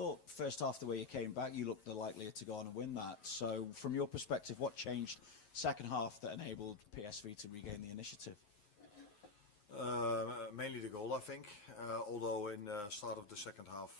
thought first half, the way you came back, you looked the likelier to go on and win that. So from your perspective, what changed second half that enabled PSV to regain the initiative? Mainly the goal, I think. Although in the start of the second half,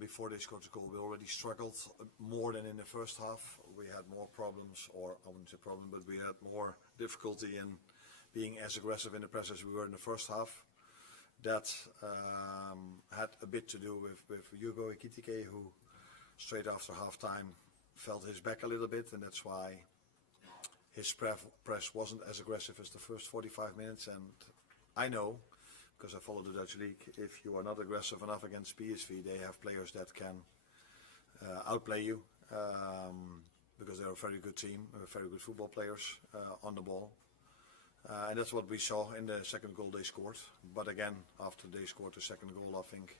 before they scored the goal, we already struggled more than in the first half. We had more problems, or I wouldn't say problem, but we had more difficulty in being as aggressive in the press as we were in the first half. That had a bit to do with Hugo Ekitike, who straight after half-time felt his back a little bit, and that's why his press wasn't as aggressive as the first 45 minutes. And I know, because I follow the Dutch league, if you are not aggressive enough against PSV, they have players that can outplay you, because they're a very good team, very good football players on the ball. And that's what we saw in the second goal they scored. But again, after they scored the second goal, I think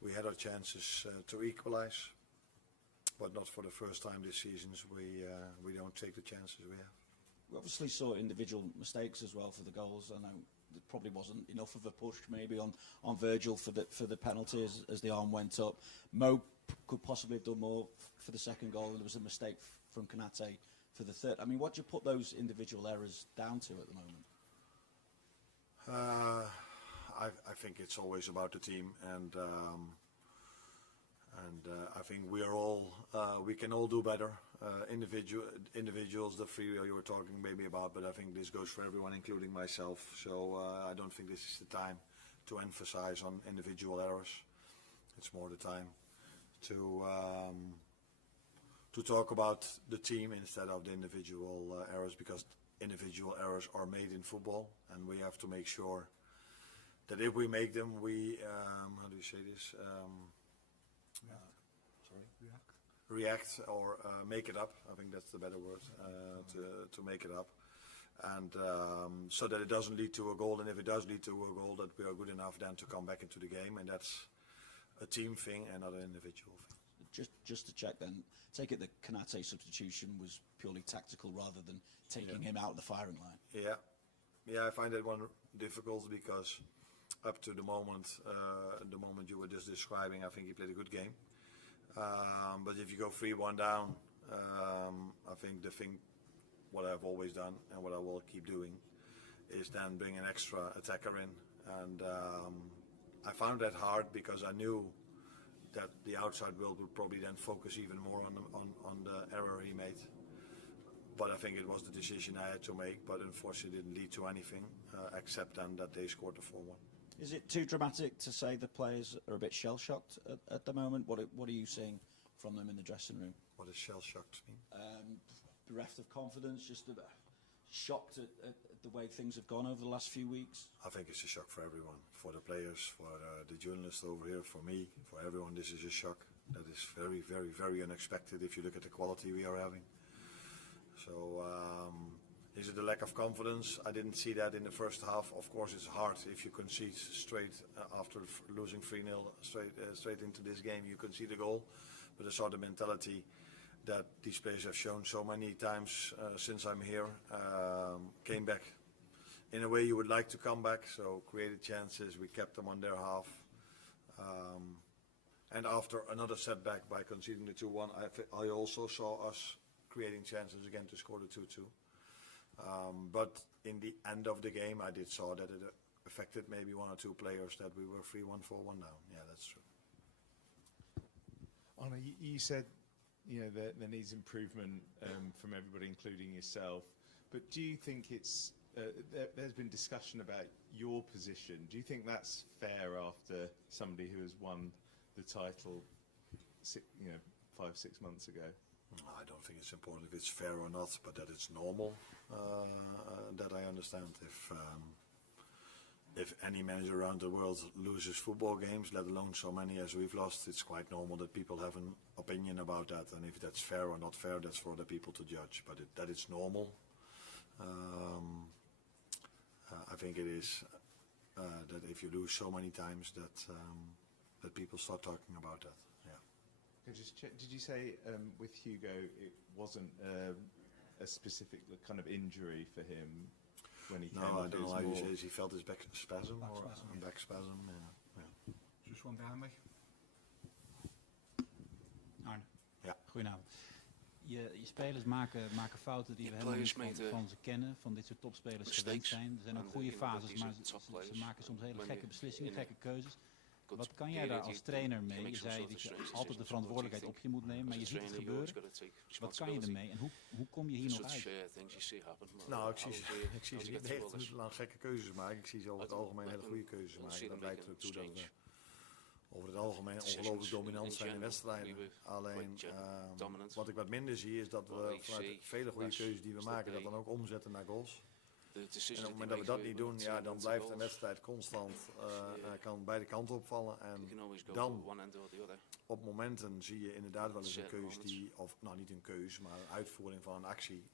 we had our chances to equalize. But not for the first time this season. We don't take the chances we have. We obviously saw individual mistakes as well for the goals. I know there probably wasn't enough of a push maybe on Virgil for the penalty as the arm went up. Mo could possibly have done more for the second goal, and there was a mistake from Konate for the third. I mean, what do you put those individual errors down to at the moment? I think it's always about the team, and I think we can all do better. Individuals, the three you were talking maybe about, but I think this goes for everyone, including myself. So I don't think this is the time to emphasize on individual errors. It's more the time to talk about the team instead of the individual errors, because individual errors are made in football, and we have to make sure that if we make them, we how do you say this? React or make it up. I think that's the better word, to make it up, and so that it doesn't lead to a goal. And if it does lead to a goal, that we are good enough then to come back into the game, and that's a team thing and not an individual thing. Just to check then, take it that Konate substitution was purely tactical rather than taking him out of the firing line. Yeah, I find that one difficult, because up to the moment you were just describing, I think he played a good game. But if you go 3-1 down, I think what I've always done and what I will keep doing is then bring an extra attacker in. And I found that hard, because I knew that the outside world would probably then focus even more on the error he made. But I think it was the decision I had to make, but unfortunately it didn't lead to anything, except then that they scored the 4-1. Is it too dramatic to say the players are a bit shell-shocked at the moment? What are you seeing from them in the dressing room? What does shell-shocked mean? Bereft of confidence, just shocked at the way things have gone over the last few weeks? I think it's a shock for everyone, for the players, for the journalists over here, for me, for everyone. This is a shock that is very, very, very unexpected if you look at the quality we are having. So is it a lack of confidence? I didn't see that in the first half. Of course, it's hard if you concede straight after losing 3-0 straight into this game. You concede a goal, but I saw the mentality that these players have shown so many times since I'm here. Came back in a way you would like to come back, so created chances. We kept them on their half. And after another setback by conceding the 2-1, I also saw us creating chances again to score the 2-2. But in the end of the game, I did saw that it affected maybe one or two players, that we were 3-1, 4-1 down. Yeah, that's true. Anna, you said there needs improvement from everybody, including yourself. But do you think it's there's been discussion about your position? Do you think that's fair after somebody who has won the title 5-6 months ago? I don't think it's important if it's fair or not, but that it's normal. That I understand. If any manager around the world loses football games, let alone so many as we've lost, it's quite normal that people have an opinion about that. And if that's fair or not fair, that's for other people to judge. But that it's normal. I think it is that if you lose so many times, that people start talking about that. Did you say with Hugo it wasn't a specific kind of injury for him when he came off? No, I don't know why he says he felt his back spasm. Back spasm. Dus gewoon daarmee? Goedenavond. Je spelers maken fouten die we helemaal niet van ze kennen, van dit soort topspelers gewend zijn. Er zijn ook goede fases, maar ze maken soms hele gekke beslissingen, gekke keuzes. Wat kan jij daar als trainer mee? Je zei dat je altijd de verantwoordelijkheid op je moet nemen, maar je ziet het gebeuren. Wat kan je ermee en hoe kom je hier nog uit? Nou, ik zie ze niet 90 minuten lang gekke keuzes maken. Ik zie ze over het algemeen hele goede keuzes maken. Dat leidt er ook toe dat we over het algemeen ongelooflijk dominant zijn in wedstrijden. Alleen wat ik wat minder zie is dat we vanuit vele goede keuzes die we maken, dat dan ook omzetten naar goals. En op het moment dat we dat niet doen, dan blijft een wedstrijd constant, kan beide kanten opvallen. En dan, op momenten zie je inderdaad wel eens een keus die, of nou niet een keus, maar een uitvoering van een actie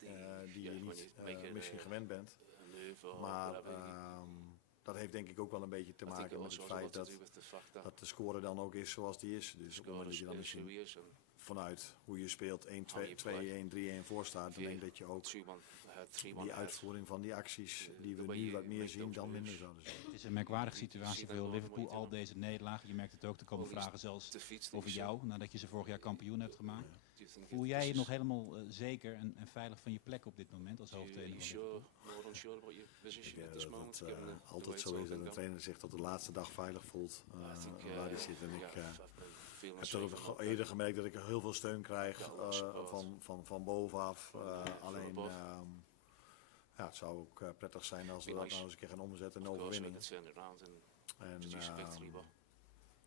die je niet misschien gewend bent. Maar dat heeft denk ik ook wel een beetje te maken met het feit dat de score dan ook is zoals die is. Dus op het moment dat je dan misschien vanuit hoe je speelt 1-2, 2-1, 3-1 voor staat, dan denk ik dat je ook die uitvoering van die acties die we nu wat meer zien dan minder zouden zien. Het is een merkwaardige situatie voor Liverpool, al deze nederlagen. Je merkt het ook, er komen vragen zelfs over jou, nadat je ze vorig jaar kampioen hebt gemaakt. Voel jij je nog helemaal zeker en veilig van je plek op dit moment als hoofdtrainer? Ik denk dat het altijd zo is dat een trainer zich tot de laatste dag veilig voelt waar hij zit. En ik heb toch ook eerder gemerkt dat ik heel veel steun krijg van bovenaf. Alleen het zou ook prettig zijn als we dat nou eens een keer gaan omzetten in overwinning. En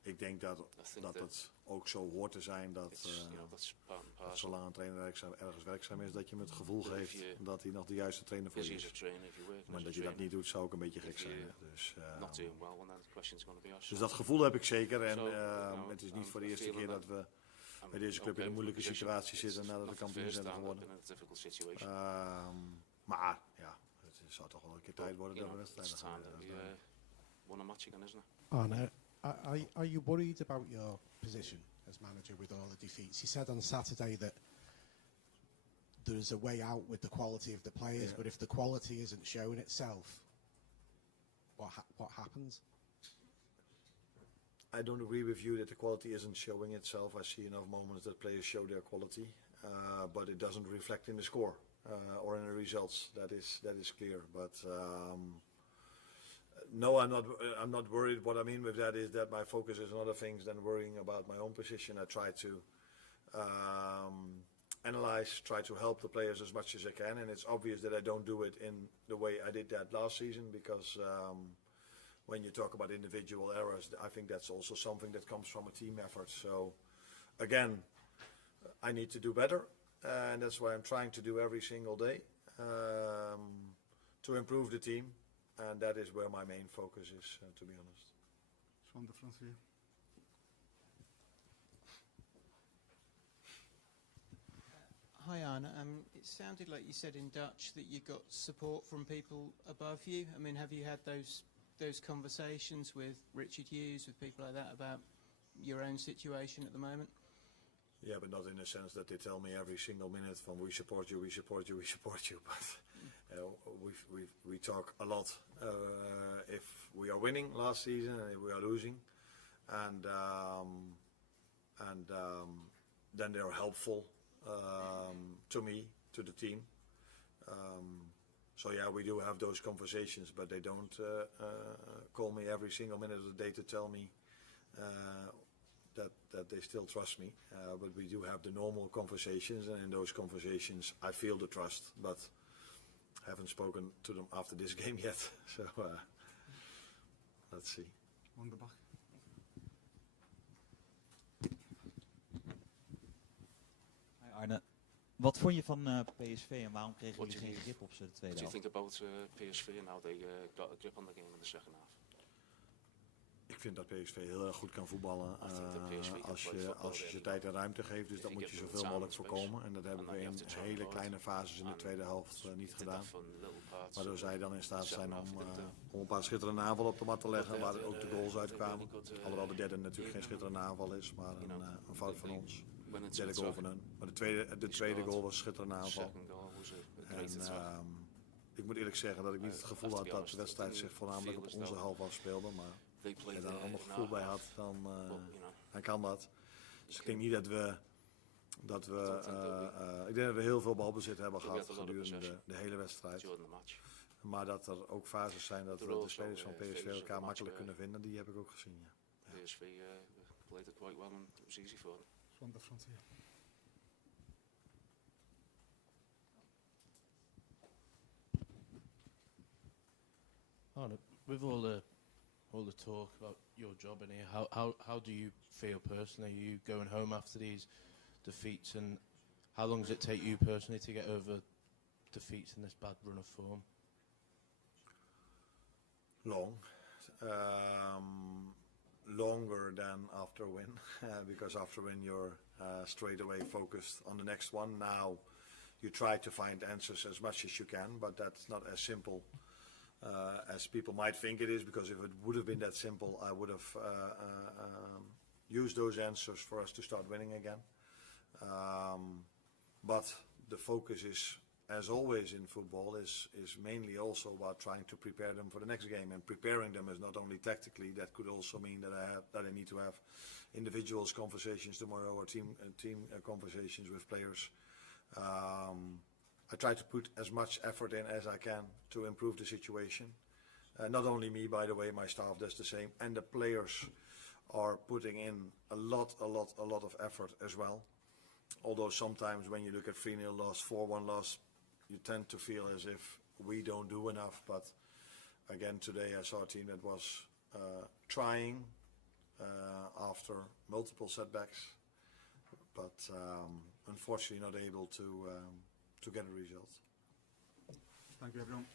ik denk dat het ook zo hoort te zijn dat zolang een trainer ergens werkzaam is, dat je hem het gevoel geeft dat hij nog de juiste trainer voor je is. Maar dat je dat niet doet, zou ook een beetje gek zijn. Dus dat gevoel heb ik zeker. En het is niet voor de eerste keer dat we bij deze club in een moeilijke situatie zitten nadat we kampioen zijn geworden. Maar ja, het zou toch wel een keer tijd worden dat we wedstrijden gaan Arne, are you worried about your position as manager with all the defeats? You said on Saturday that there's a way out with the quality of the players, but if the quality isn't showing itself, what happens? I don't agree with you that the quality isn't showing itself. I see enough moments that players show their quality, but it doesn't reflect in the score or in the results. That is clear. But no, I'm not worried. What I mean with that is that my focus is on other things than worrying about my own position. I try to analyze, try to help the players as much as I can, and it's obvious that I don't do it in the way I did that last season because when you talk about individual errors, I think that's also something that comes from a team effort. So again, I need to do better, and that's why I'm trying to do every single day to improve the team. And that is where my main focus is, to be honest. Van de Frans weer. Hi Arne, it sounded like you said in Dutch that you got support from people above you. I mean, have you had those conversations with Richard Hughes, with people like that about your own situation at the moment? Yeah, but not in the sense that they tell me every single minute from we support you, we support you, we support you. But we talk a lot if we are winning last season and if we are losing, and then they are helpful to me, to the team. So yeah, we do have those conversations, but they don't call me every single minute of the day to tell me that they still trust me. But we do have the normal conversations, and in those conversations I feel the trust, but haven't spoken to them after this game yet. So let's see. Wonderbach. Hi Arne, wat vond je van PSV en waarom kregen jullie geen grip op ze de tweede helft? What do you think about PSV and how they got a grip on the game in the second half? Ik vind dat PSV heel erg goed kan voetballen als je tijd en ruimte geeft. Dus dat moet je zoveel mogelijk voorkomen. En dat hebben we in hele kleine fases in de tweede helft niet gedaan. Waardoor zij dan in staat zijn om een paar schitterende aanvallen op de mat te leggen. Waar ook de goals uitkwamen. Alhoewel de derde natuurlijk geen schitterende aanval is, maar een fout van ons. De derde goal van hun. Maar de tweede goal was een schitterende aanval. En ik moet eerlijk zeggen dat ik niet het gevoel had dat de wedstrijd zich voornamelijk op onze helft afspeelde. Maar als je daar een ander gevoel bij had, dan kan dat. Dus ik denk niet dat we Dat we, ik denk dat we heel veel balbezit hebben gehad gedurende de hele wedstrijd. Maar dat er ook fases zijn dat de spelers van PSV elkaar makkelijk kunnen vinden, die heb ik ook gezien. Ja. PSV played it quite well and it was easy for them. Van de Franse. Arne, with all the talk about your job in here, how do you feel personally? Are you going home after these defeats, and how long does it take you personally to get over defeats in this bad run of form? Long. Longer than after a win, because after a win you're straight away focused on the next one. Now you try to find answers as much as you can, but that's not as simple as people might think it is, because if it would have been that simple, I would have used those answers for us to start winning again. But the focus is, as always in football, is mainly also about trying to prepare them for the next game. And preparing them is not only tactically, that could also mean that I need to have individuals conversations tomorrow, or team conversations with players. I try to put as much effort in as I can to improve the situation. Not only me, by the way, my staff does the same, and the players are putting in a lot of effort as well. Although sometimes when you look at 3-0 loss, 4-1 loss, you tend to feel as if we don't do enough. But again, today I saw a team that was trying after multiple setbacks, but unfortunately not able to get a result. Thank you, everyone.